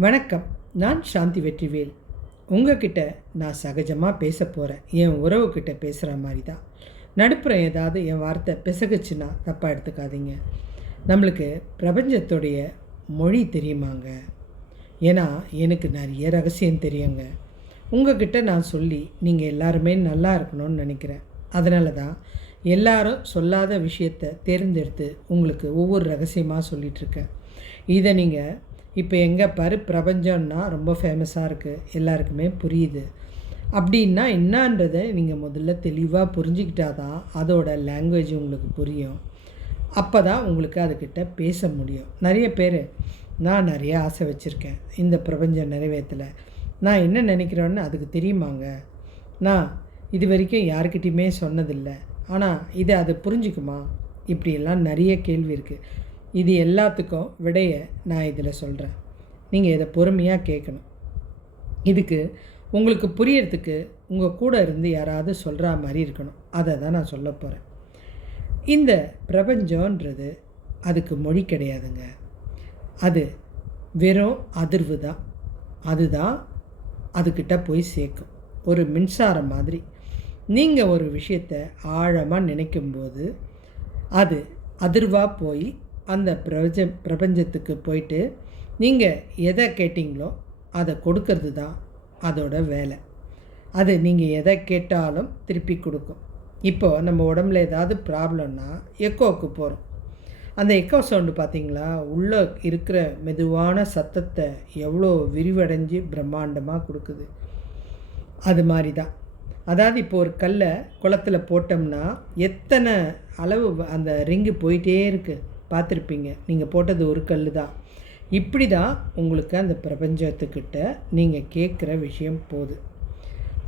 வணக்கம். நான் சாந்தி வெற்றிவேல். உங்ககிட்ட நான் சகஜமாக பேச போகிறேன். என் உறவுக்கிட்ட பேசுகிற மாதிரி தான். நடுப்புறம் ஏதாவது என் வார்த்தை பிசகுச்சுன்னா தப்பாக எடுத்துக்காதீங்க. நம்மளுக்கு பிரபஞ்சத்துடைய மொழி தெரியுமாங்க? ஏன்னா எனக்கு நிறைய ரகசியம் தெரியுங்க. உங்ககிட்ட நான் சொல்லி நீங்கள் எல்லாருமே நல்லா இருக்கணும்னு நினைக்கிறேன். அதனால தான் எல்லாரும் சொல்லாத விஷயத்தை தேர்ந்தெடுத்து உங்களுக்கு ஒவ்வொரு ரகசியமாக சொல்லிகிட்ருக்கேன். இதை நீங்கள் இப்போ எங்கே பாரு பிரபஞ்சம்னா ரொம்ப ஃபேமஸாக இருக்குது, எல்லாருக்குமே புரியுது. அப்படின்னா என்னான்றதை நீங்கள் முதல்ல தெளிவாக புரிஞ்சுக்கிட்டா தான் அதோட லாங்குவேஜ் உங்களுக்கு புரியும். அப்போ தான் உங்களுக்கு அதுக்கிட்ட பேச முடியும். நிறைய பேர் நான் நிறைய ஆசை வச்சுருக்கேன் இந்த பிரபஞ்சம் நிறைவேற்றலை, நான் என்ன நினைக்கிறேன்னு அதுக்கு தெரியுமாங்க, நான் இது வரைக்கும் யாருக்கிட்டையுமே சொன்னதில்லை, ஆனால் இதை அது புரிஞ்சுக்குமா, இப்படியெல்லாம் நிறைய கேள்வி இருக்குது. இது எல்லாத்துக்கும் விடையை நான் இதில் சொல்கிறேன். நீங்கள் இதை பொறுமையாக கேட்கணும். இதுக்கு உங்களுக்கு புரியறதுக்கு உங்கள் கூட இருந்து யாராவது சொல்கிற மாதிரி இருக்கணும். அதை தான் நான் சொல்ல போகிறேன். இந்த பிரபஞ்சன்றது அதுக்கு மொழி கிடையாதுங்க. அது வெறும் அதிர்வு தான். அதுதான் அதுக்கிட்ட போய் சேர்க்கும். ஒரு மின்சாரம் மாதிரி. நீங்கள் ஒரு விஷயத்தை ஆழமாக நினைக்கும்போது அது அதிர்வாக போய் அந்த பிரபஞ்சத்துக்கு போயிட்டு நீங்கள் எதை கேட்டிங்களோ அதை கொடுக்கறது தான் அதோட வேலை. அது நீங்கள் எதை கேட்டாலும் திருப்பி கொடுக்கும். இப்போது நம்ம உடம்புல ஏதாவது ப்ராப்ளம்னா எக்கோவுக்கு போகிறோம். அந்த எக்கோ சவுண்டு பார்த்திங்களா, உள்ளே இருக்கிற மெதுவான சத்தத்தை எவ்வளோ விரிவடைஞ்சு பிரம்மாண்டமாக கொடுக்குது. அது மாதிரி தான். அதாவது இப்போ ஒரு கல்லை குளத்தில் போட்டோம்னா எத்தனை அளவு அந்த ரிங்கு போயிட்டே இருக்குது பார்த்துருப்பீங்க. நீங்கள் போட்டது ஒரு கல் தான். இப்படி தான் உங்களுக்கு அந்த பிரபஞ்சத்துக்கிட்ட நீங்கள் கேட்குற விஷயம் போகுது.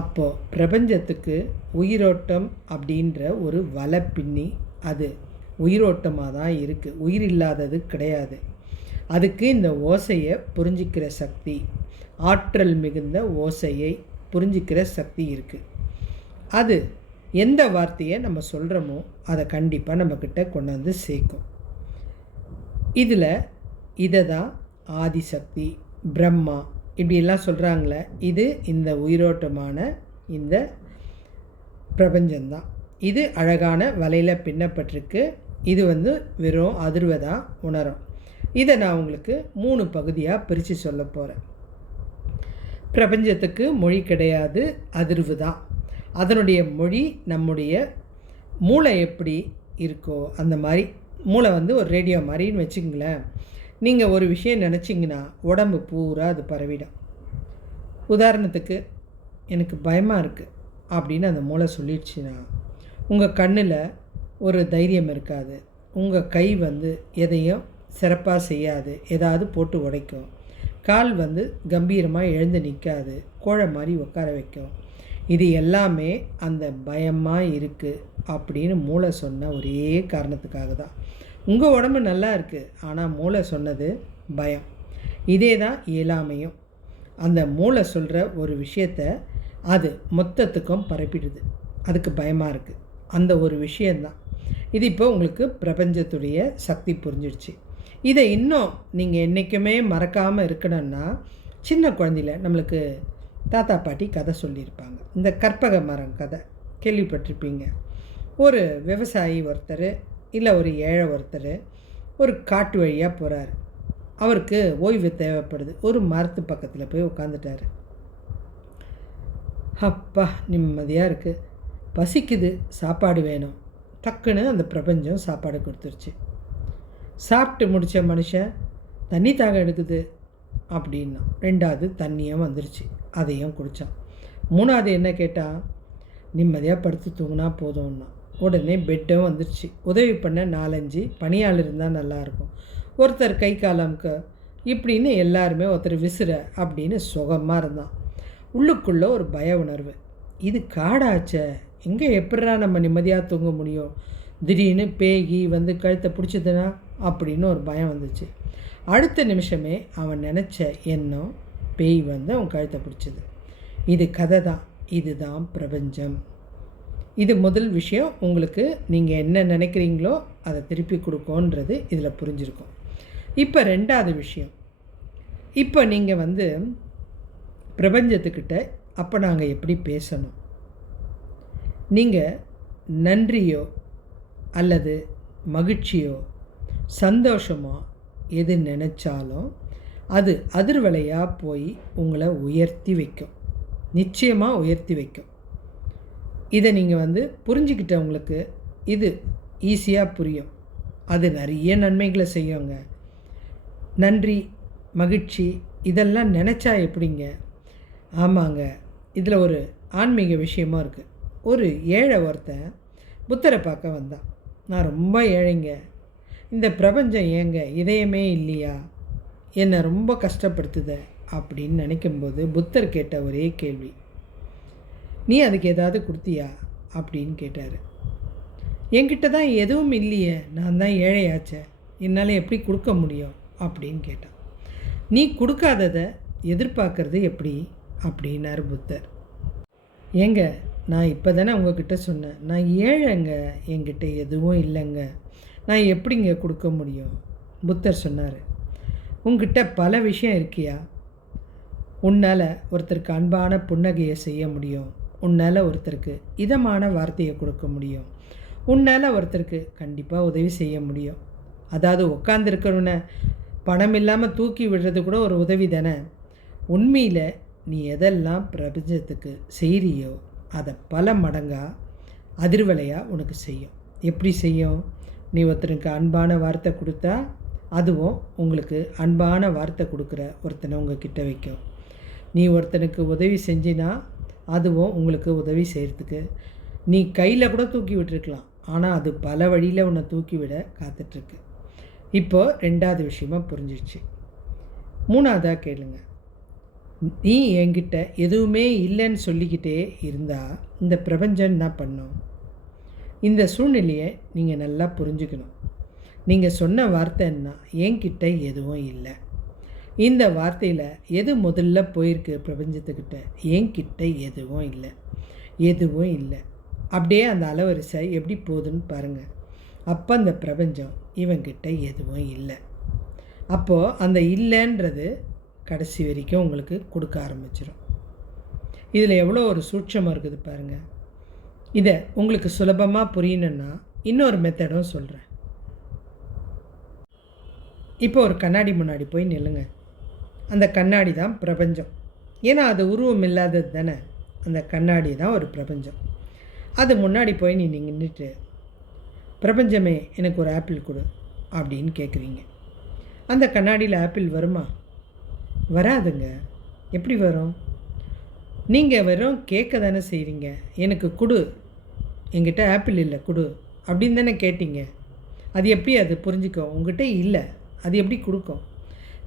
அப்போது பிரபஞ்சத்துக்கு உயிரோட்டம் அப்படின்ற ஒரு வலை பின்னி அது உயிரோட்டமாக தான் இருக்குது, உயிர் இல்லாதது கிடையாது. அதுக்கு இந்த ஓசையை புரிஞ்சிக்கிற சக்தி, ஆற்றல் மிகுந்த ஓசையை புரிஞ்சிக்கிற சக்தி இருக்குது. அது எந்த வார்த்தையை நம்ம சொல்கிறோமோ அதை கண்டிப்பாக நம்மக்கிட்ட கொண்டு வந்து சேர்க்கும். இதை தான் ஆதிசக்தி, பிரம்மா இப்படியெல்லாம் சொல்கிறாங்களே, இது இந்த உயிரோட்டமான இந்த பிரபஞ்சம்தான். இது அழகான வலையில் பின்னப்பட்டிருக்கு. இது வெறும் அதிர்வை தான் உணரும். இதை நான் உங்களுக்கு 3 பகுதியாக பிரித்து சொல்ல போகிறேன். பிரபஞ்சத்துக்கு மொழி கிடையாது, அதிர்வு தான். அதனுடைய மொழி நம்முடைய மூளை எப்படி இருக்கோ அந்த மாதிரி. மூளை ஒரு ரேடியோ மாதிரின்னு வச்சுங்களேன். நீங்கள் ஒரு விஷயம் நினச்சிங்கன்னா உடம்பு பூரா அது பரவிடும். உதாரணத்துக்கு எனக்கு பயமாக இருக்குது அப்படின்னு அந்த மூளை சொல்லிடுச்சுன்னா உங்கள் கண்ணில் ஒரு தைரியம் இருக்காது, உங்கள் கை எதையும் சிறப்பாக செய்யாது, ஏதாவது போட்டு உடைக்கும், கால் கம்பீரமாக எழுந்து நிற்காது, கோழை மாதிரி உட்கார வைக்கும். இது எல்லாமே அந்த பயமாக இருக்குது அப்படின்னு மூளை சொன்ன ஒரே காரணத்துக்காக தான். உங்கள் உடம்பு நல்லா இருக்குது, ஆனால் மூளை சொன்னது பயம். இதே தான் இயலாமையும். அந்த மூளை சொல்கிற ஒரு விஷயத்தை அது மொத்தத்துக்கும் பரப்பிடுது. அதுக்கு பயமாக இருக்குது, அந்த ஒரு விஷயந்தான் இது. இப்போ உங்களுக்கு பிரபஞ்சத்துடைய சக்தி புரிஞ்சிடுச்சு. இதை இன்னும் நீங்கள் என்றைக்குமே மறக்காமல் இருக்கணும்னா, சின்ன குழந்தையில் நம்மளுக்கு தாத்தா பாட்டி கதை சொல்லியிருப்பாங்க. இந்த கற்பக மரம் கதை கேள்விப்பட்டிருப்பீங்க. ஒரு விவசாயி ஒருத்தர் இல்லை ஒரு ஏழை ஒருத்தர் ஒரு காட்டு வழியாக போகிறாரு. அவருக்கு ஓய்வு தேவைப்படுது. ஒரு மரத்து பக்கத்தில் போய் உட்காந்துட்டார். அப்பா நிம்மதியாக இருக்குது, பசிக்குது, சாப்பாடு வேணும். டக்குன்னு அந்த பிரபஞ்சம் சாப்பாடு கொடுத்துருச்சு. சாப்பிட்டு முடித்த மனுஷன் தண்ணி தாக எடுக்குது அப்படின்னா 2வது தண்ணியும் வந்துருச்சு, அதையும் குடித்தான். 3வது என்ன கேட்டால், நிம்மதியாக படுத்து தூங்கினா போதும்னா. உடனே பெட்டும் வந்துருச்சு. உதவி பண்ண 4-5 பணியாள் இருந்தால் நல்லாயிருக்கும். ஒருத்தர் கை காலம்க்கு இப்படின்னு எல்லாருமே ஒருத்தர் விசிற அப்படின்னு சுகமாக இருந்தான். உள்ளுக்குள்ளே ஒரு பய உணர்வு. இது காடாச்சே, எங்கே எப்படா நம்ம நிம்மதியாக தூங்க முடியும், திடீர்னு பேகி கழுத்தை பிடிச்சதுன்னா அப்படின்னு ஒரு பயம் வந்துச்சு. அடுத்த நிமிஷமே அவன் நினச்ச எண்ணம் பேய் அவன் கழுத்தை பிடிச்சது. இது கதை தான், இதுதான் பிரபஞ்சம். இது முதல் விஷயம். உங்களுக்கு நீங்கள் என்ன நினைக்கிறீங்களோ அதை திருப்பி கொடுக்கோன்றது இதில் புரிஞ்சிருக்கும். இப்போ 2வது விஷயம், இப்போ நீங்கள் வந்து பிரபஞ்சத்துக்கிட்ட அப்போ நாங்கள் எப்படி பேசணும்? நீங்கள் நன்றியோ அல்லது மகிழ்ச்சியோ சந்தோஷமோ எது நினச்சாலும் அது அதிர்வலையாக போய் உங்களை உயர்த்தி வைக்கும், நிச்சயமாக உயர்த்தி வைக்கும். இதை நீங்கள் வந்து புரிஞ்சுக்கிட்டவங்களுக்கு இது ஈஸியாக புரியும். அது நிறைய நன்மைகளை செய்யுங்க. நன்றி, மகிழ்ச்சி இதெல்லாம் நினச்சா எப்படிங்க? ஆமாங்க, இதில் ஒரு ஆன்மீக விஷயமும் இருக்குது. ஒரு ஏழை ஒருத்தன் புத்தரை பார்க்க வந்தான். நான் ரொம்ப ஏழைங்க, இந்த பிரபஞ்சம் ஏங்க இதயமே இல்லையா, என்னை ரொம்ப கஷ்டப்படுத்துத அப்படின்னு நினைக்கும்போது புத்தர் கேட்ட ஒரே கேள்வி, நீ அதுக்கு ஏதாவது கொடுத்தியா அப்படின்னு கேட்டார். என்கிட்ட தான் எதுவும் இல்லையே, நான் தான் ஏழையாச்சே, என்னால் எப்படி கொடுக்க முடியும் அப்படின்னு கேட்டான். நீ கொடுக்காததை எதிர்பார்க்கறது எப்படி அப்படின்னாரு புத்தர். ஏங்க, நான் இப்போ தானே உங்ககிட்ட சொன்னேன், நான் ஏழைங்க, என்கிட்ட எதுவும் இல்லைங்க, நான் எப்படிங்க கொடுக்க முடியும்? புத்தர் சொன்னார், உங்ககிட்ட பல விஷயம் இருக்கியா? உன்னால் ஒருத்தருக்கு அன்பான புன்னகையை செய்ய முடியும், உன்னால் ஒருத்தருக்கு இதமான வார்த்தையை கொடுக்க முடியும், உன்னால் ஒருத்தருக்கு கண்டிப்பாக உதவி செய்ய முடியும். அதாவது உட்காந்துருக்கிறவனை பணம் இல்லாமல் தூக்கி விடுறது கூட ஒரு உதவி தானே. உண்மையில் நீ எதெல்லாம் பிரபஞ்சத்துக்கு செய்கிறியோ அதை பல மடங்காக அதிர்வலையாக உனக்கு செய்யும். எப்படி செய்யும்? நீ ஒருத்தனுக்கு அன்பான வார்த்தை கொடுத்தா அதுவும் உங்களுக்கு அன்பான வார்த்தை கொடுக்குற ஒருத்தனை உங்ககிட்ட வைக்கும். நீ ஒருத்தனுக்கு உதவி செஞ்சினா அதுவும் உங்களுக்கு உதவி செய்கிறதுக்கு நீ கையில் கூட தூக்கி விட்டுருக்கலாம், ஆனால் அது பல வழியில் உன்னை தூக்கி விட காத்துட்ருக்கு. இப்போது ரெண்டாவது விஷயமா புரிஞ்சிடுச்சு. மூணாவதாக கேளுங்க, நீ என்கிட்ட எதுவுமே இல்லைன்னு சொல்லிக்கிட்டே இருந்தால் இந்த பிரபஞ்சம் என்ன பண்ணும்? இந்த சூழ்நிலையை நீங்கள் நல்லா புரிஞ்சுக்கணும். நீங்கள் சொன்ன வார்த்தை என்ன? என்கிட்ட எதுவும் இல்லை. இந்த வார்த்தையில் எது முதல்ல போயிருக்கு பிரபஞ்சத்துக்கிட்ட? என்கிட்ட எதுவும் இல்லை, எதுவும் இல்லை. அப்படியே அந்த அலவரிசை எப்படி போகுதுன்னு பாருங்கள். அப்போ அந்த பிரபஞ்சம் இவங்கிட்ட எதுவும் இல்லை. அப்போது அந்த இல்லைன்றது கடைசி வரைக்கும் உங்களுக்கு கொடுக்க ஆரம்பிச்சிடும். இதில் எவ்வளோ ஒரு சூட்சமாக இருக்குது பாருங்கள். இதை உங்களுக்கு சுலபமாக புரியணுன்னா இன்னொரு மெத்தடும் சொல்கிறேன். இப்போ ஒரு கண்ணாடி முன்னாடி போய் நில்லுங்க. அந்த கண்ணாடி தான் பிரபஞ்சம். ஏன்னா அது உருவம் இல்லாதது தானே. அந்த கண்ணாடி தான் ஒரு பிரபஞ்சம். அது முன்னாடி போய் நீ நின்றுட்டு, பிரபஞ்சமே எனக்கு ஒரு ஆப்பிள் கொடு அப்படின்னு கேட்குறீங்க. அந்த கண்ணாடியில் ஆப்பிள் வருமா? வராதுங்க. எப்படி வரும்? நீங்கள் வெறும் கேட்க தானே செய்கிறீங்க. எனக்கு கொடு, என்கிட்ட ஆப்பிள் இல்லை கொடு அப்படின்னு தானே கேட்டீங்க. அது எப்படி அது புரிஞ்சுக்கும்? உங்ககிட்ட இல்லை, அது எப்படி கொடுக்கும்?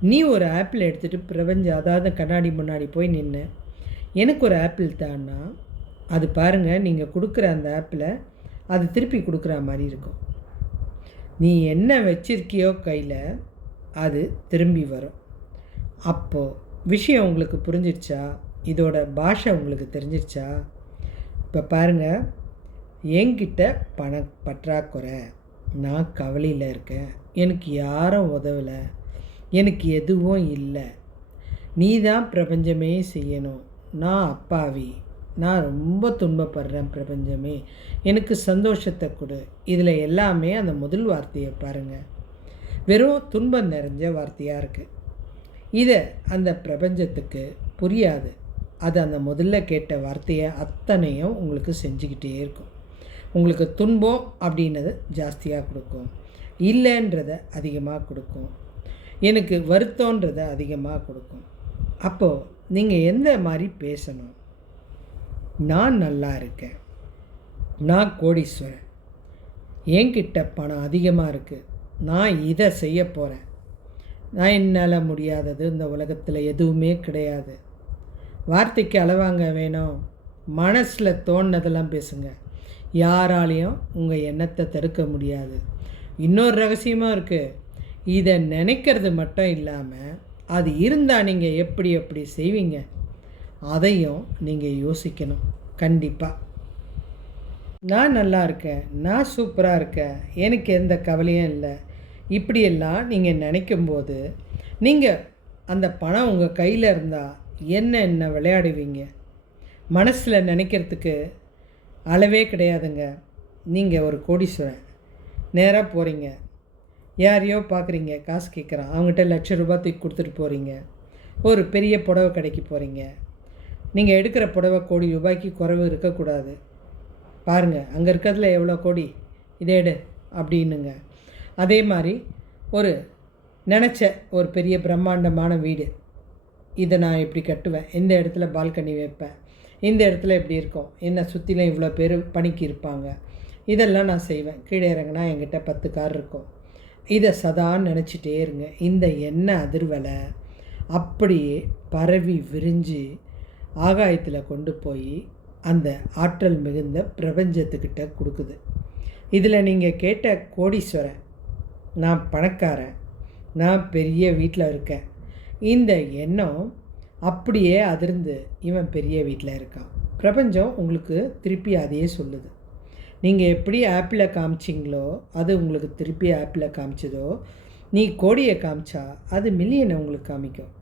நீ ஒரு ஆப்பிள் எடுத்துகிட்டு பிரபஞ்சம், அதாவது கண்ணாடி முன்னாடி போய் நின்று எனக்கு ஒரு ஆப்பிள் தான்னா அது பாருங்கள், நீங்கள் கொடுக்குற அந்த ஆப்பிளை அது திருப்பி கொடுக்குற மாதிரி இருக்கும். நீ என்ன வச்சிருக்கியோ கையில் அது திரும்பி வரும். அப்போது விஷயம் உங்களுக்கு புரிஞ்சிருச்சா? இதோட பாஷை உங்களுக்கு தெரிஞ்சிருச்சா? இப்போ பாருங்கள், என்கிட்ட பண பற்றாக்குறை, நான் கவலையில் இருக்கேன், எனக்கு யாரும் உதவலை, எனக்கு எதுவும் இல்லை, நீ தான் பிரபஞ்சமே செய்யணும், நான் அப்பாவி, நான் ரொம்ப துன்பப்படுறேன், பிரபஞ்சமே எனக்கு சந்தோஷத்தை கொடு. இதில் எல்லாமே அந்த முதல் வார்த்தையை பாருங்கள், வெறும் துன்பம் நிறைஞ்ச வார்த்தையாக இருக்குது. இதை அந்த பிரபஞ்சத்துக்கு புரியாது. அது அந்த முதல்ல கேட்ட வார்த்தையை அத்தனையும் உங்களுக்கு செஞ்சுக்கிட்டே இருக்கும். உங்களுக்கு துன்பம் அப்படின்னது ஜாஸ்தியாக கொடுக்கும், இல்லைன்றதை அதிகமாக கொடுக்கும், எனக்கு வருத்தன்றதை அதிகமாக கொடுக்கும். அப்போது நீங்கள் எந்த மாதிரி பேசணும்? நான் நல்லா இருக்கேன், நான் கோடீஸ்வரன், என்கிட்ட பணம் அதிகமாக இருக்குது, நான் இதை செய்ய போகிறேன், நான் என்னால் முடியாதது இந்த உலகத்தில் எதுவுமே கிடையாது. வார்த்தைக்கு அளவாங்க வேணும், மனசில் தோணுனதெல்லாம் பேசுங்க. யாராலையும் உங்கள் எண்ணத்தை தடுக்க முடியாது. இன்னொரு ரகசியமாக இருக்குது, இதை நினைக்கிறது மட்டும் இல்லாமல் அது இருந்தால் நீங்கள் எப்படி எப்படி செய்வீங்க அதையும் நீங்கள் யோசிக்கணும். கண்டிப்பாக நான் நல்லா இருக்கேன், நான் சூப்பராக இருக்கேன், எனக்கு எந்த கவலையும் இல்லை, இப்படியெல்லாம் நீங்கள் நினைக்கும்போது நீங்கள் அந்த பணம் உங்கள் கையில் இருந்தால் என்ன விளையாடுவீங்க? மனசில் நினைக்கிறதுக்கு அளவே கிடையாதுங்க. நீங்கள் ஒரு கோடீஸ்வரன், நேராக போகிறீங்க, யாரையோ பார்க்குறீங்க, காசு கேட்குறான், அவங்ககிட்ட ₹1,00,000 தூக்கி கொடுத்துட்டு போகிறீங்க. ஒரு பெரிய புடவை கடைக்கு போகிறீங்க. நீங்கள் எடுக்கிற புடவை ₹1,00,00,000 குறைவு இருக்கக்கூடாது. பாருங்கள், அங்கே இருக்கிறதுல எவ்வளோ கோடி, இதே எடு அப்படின்னுங்க. அதே மாதிரி ஒரு நினச்ச ஒரு பெரிய பிரம்மாண்டமான வீடு, இதை நான் இப்படி கட்டுவேன், இந்த இடத்துல பால்கனி வைப்பேன், இந்த இடத்துல இப்படி இருக்கும், என்னை சுற்றிலும் இவ்வளோ பேர் பணிக்கு இருப்பாங்க, இதெல்லாம் நான் செய்வேன், கீழே இறங்கினா என்கிட்ட 10 கார் இருக்கும். இதை சதான்னு நினச்சிட்டே இருங்க. இந்த எண்ணெய் அதிர்வலை அப்படியே பரவி விரிஞ்சு ஆகாயத்தில் கொண்டு போய் அந்த ஆற்றல் மிகுந்த பிரபஞ்சத்துக்கிட்ட கொடுக்குது. இதில் நீங்கள் கேட்ட கோடீஸ்வரன், நான் பணக்காரன், நான் பெரிய வீட்டில் இருக்கேன், இந்த எண்ணம் அப்படியே அதிர்ந்து இவன் பெரிய வீட்டில் இருக்கான். பிரபஞ்சம் உங்களுக்கு திருப்பி அதையே சொல்லுது. நீங்கள் எப்படி ஆப்பிளை காமிச்சிங்களோ அது உங்களுக்கு திருப்பி ஆப்பிளை காமிச்சதோ, நீ கோடியை காமிச்சா அது மில்லியனை உங்களுக்கு காமிக்கும்.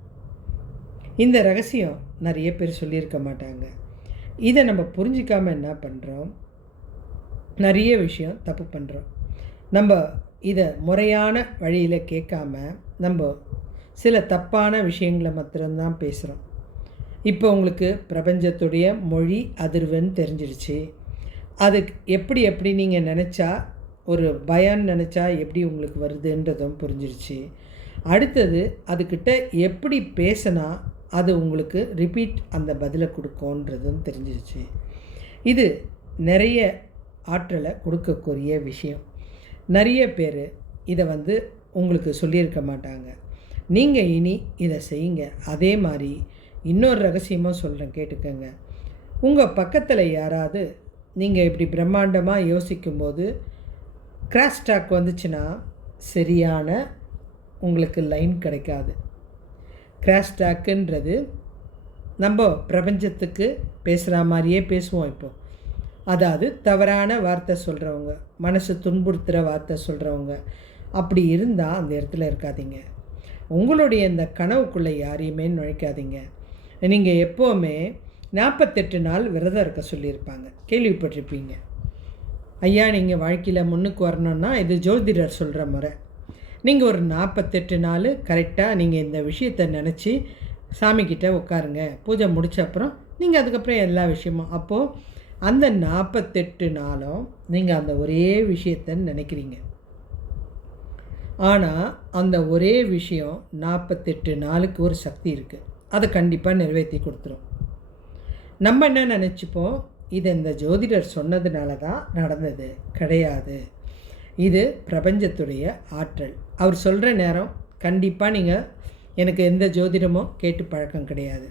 இந்த ரகசியம் நிறைய பேர் சொல்லியிருக்க மாட்டாங்க. இதை நம்ம புரிஞ்சிக்காமல் என்ன பண்ணுறோம், நிறைய விஷயம் தப்பு பண்ணுறோம். நம்ம இதை முறையான வழியில் கேட்காம நம்ம சில தப்பான விஷயங்களை மாத்திரம்தான் பேசுகிறோம். இப்போ உங்களுக்கு பிரபஞ்சத்துடைய மொழி அதிர்வுன்னு தெரிஞ்சிடுச்சு. அது எப்படி நீங்கள் நினச்சா, ஒரு பயம்னு நினச்சா எப்படி உங்களுக்கு வருதுன்றதும் புரிஞ்சிடுச்சு. அடுத்தது அதுக்கிட்ட எப்படி பேசினா அது உங்களுக்கு ரிப்பீட் அந்த பதிலை கொடுக்கும்ன்றதும் தெரிஞ்சிடுச்சு. இது நிறைய ஆற்றலை கொடுக்கக்கூடிய விஷயம். நிறைய பேர் இதை உங்களுக்கு சொல்லியிருக்க மாட்டாங்க. நீங்கள் இனி இதை செய்யுங்க. அதே மாதிரி இன்னொரு ரகசியமாக சொல்கிறேன், கேட்டுக்கங்க. உங்கள் பக்கத்தில் யாராவது நீங்கள் இப்படி பிரம்மாண்டமாக யோசிக்கும்போது கிராஷ் டாக் வந்துச்சுன்னா சரியான உங்களுக்கு லைன் கிடைக்காது. கிராஷ் டாக்குன்றது நம்ம பிரபஞ்சத்துக்கு பேசுகிற மாதிரியே பேசுவோம். இப்போது அதாவது தவறான வார்த்தை சொல்கிறவங்க, மனசு துன்புறுத்துகிற வார்த்தை சொல்கிறவங்க, அப்படி இருந்தால் அந்த இடத்துல இருக்காதீங்க. உங்களுடைய இந்த கனவுக்குள்ளே யாரையுமே நுழைக்காதீங்க. நீங்கள் எப்போவுமே 48 நாள் விரதம் இருக்க சொல்லியிருப்பாங்க, கேள்விப்பட்டிருப்பீங்க. ஐயா, நீங்கள் வாழ்க்கையில் முன்னுக்கு வரணுன்னா இது ஜோதிடர் சொல்கிற முறை. நீங்கள் ஒரு 48 நாள் கரெக்டாக நீங்கள் இந்த விஷயத்தை நினச்சி சாமிக்கிட்ட உட்காருங்க. பூஜை முடித்த அப்புறம் நீங்கள் அதுக்கப்புறம் எல்லா விஷயமும், அப்போது அந்த 48 நாளும் நீங்கள் அந்த ஒரே விஷயத்தை நினைக்கிறீங்க. ஆனால் அந்த ஒரே விஷயம் 48 நாளுக்கு ஒரு சக்தி இருக்குது, அதை கண்டிப்பாக நிறைவேற்றி கொடுத்துரும். நம்ம என்ன நினச்சிப்போம், இது இந்த ஜோதிடர் சொன்னதுனால தான் நடந்தது. கிடையாது, இது பிரபஞ்சத்துடைய ஆற்றல். அவர் சொல்கிற நேரம் கண்டிப்பாக நீங்கள், எனக்கு எந்த ஜோதிடமும் கேட்டு பழக்கம் கிடையாது,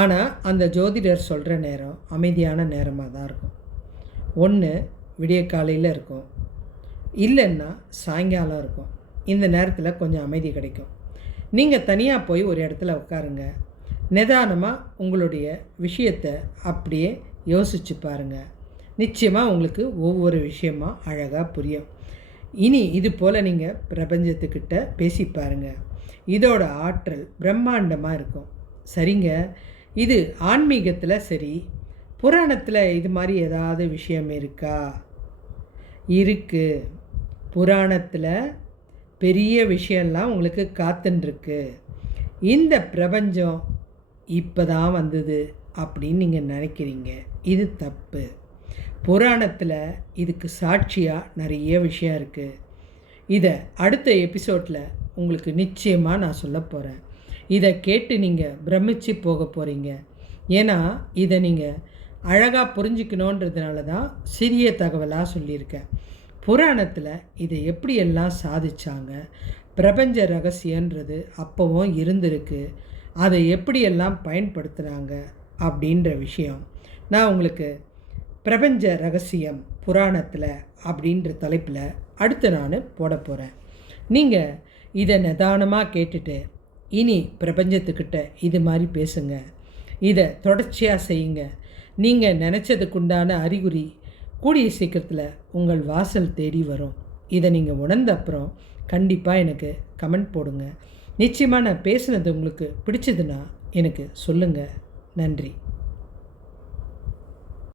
ஆனால் அந்த ஜோதிடர் சொல்கிற நேரம் அமைதியான நேரமாக தான் இருக்கும். ஒன்று விடிய காலையில் இருக்கும், இல்லைன்னா சாயங்காலம் இருக்கும். இந்த நேரத்தில் கொஞ்சம் அமைதி கிடைக்கும். நீங்கள் தனியாக போய் ஒரு இடத்துல உட்காருங்க, நிதானமாக உங்களுடைய விஷயத்தை அப்படியே யோசித்து பாருங்கள். நிச்சயமாக உங்களுக்கு ஒவ்வொரு விஷயமாக அழகாக புரியும். இனி இது போல் நீங்கள் பிரபஞ்சத்துக்கிட்ட பேசி பாருங்கள். இதோட ஆற்றல் பிரம்மாண்டமாக இருக்கும். சரிங்க, இது ஆன்மீகத்தில் சரி, புராணத்தில் இது மாதிரி ஏதாவது விஷயம் இருக்கா? இருக்குது. புராணத்தில் பெரிய விஷயம்லாம் உங்களுக்கு காத்துன்ருக்கு. இந்த பிரபஞ்சம் இப்போ தான் வந்தது அப்படின்னு நீங்கள் நினைக்கிறீங்க, இது தப்பு. புராணத்தில் இதுக்கு சாட்சியாக நிறைய விஷயம் இருக்குது. இதை அடுத்த எபிசோடில் உங்களுக்கு நிச்சயமாக நான் சொல்ல போகிறேன். இதை கேட்டு நீங்கள் பிரமிச்சு போக போகிறீங்க. ஏன்னா இதை நீங்கள் அழகாக புரிஞ்சிக்கணுன்றதுனால தான் சிறிய தகவலாக சொல்லியிருக்கேன். புராணத்தில் இதை எப்படியெல்லாம் சாதிச்சாங்க, பிரபஞ்ச ரகசியன்றது அப்போவும் இருந்திருக்கு, அதை எப்படியெல்லாம் பயன்படுத்துகிறாங்க அப்படின்ற விஷயம் நான் உங்களுக்கு பிரபஞ்ச ரகசியம் புராணத்தில் அப்படின்ற தலைப்பில் அடுத்து நான் போட போகிறேன். நீங்கள் இதை நிதானமாக கேட்டுட்டு இனி பிரபஞ்சத்துக்கிட்ட இது மாதிரி பேசுங்க. இதை தொடர்ச்சியாக செய்யுங்க. நீங்கள் நினச்சதுக்குண்டான அறிகுறி கூடிய சீக்கிரத்தில் உங்கள் வாசல் தேடி வரும். இதை நீங்கள் உணர்ந்த அப்புறம் கண்டிப்பாக எனக்கு கமெண்ட் போடுங்க. நிச்சயமாக நான் பேசுனது உங்களுக்கு பிடிச்சதுன்னா எனக்கு சொல்லுங்கள். நன்றி.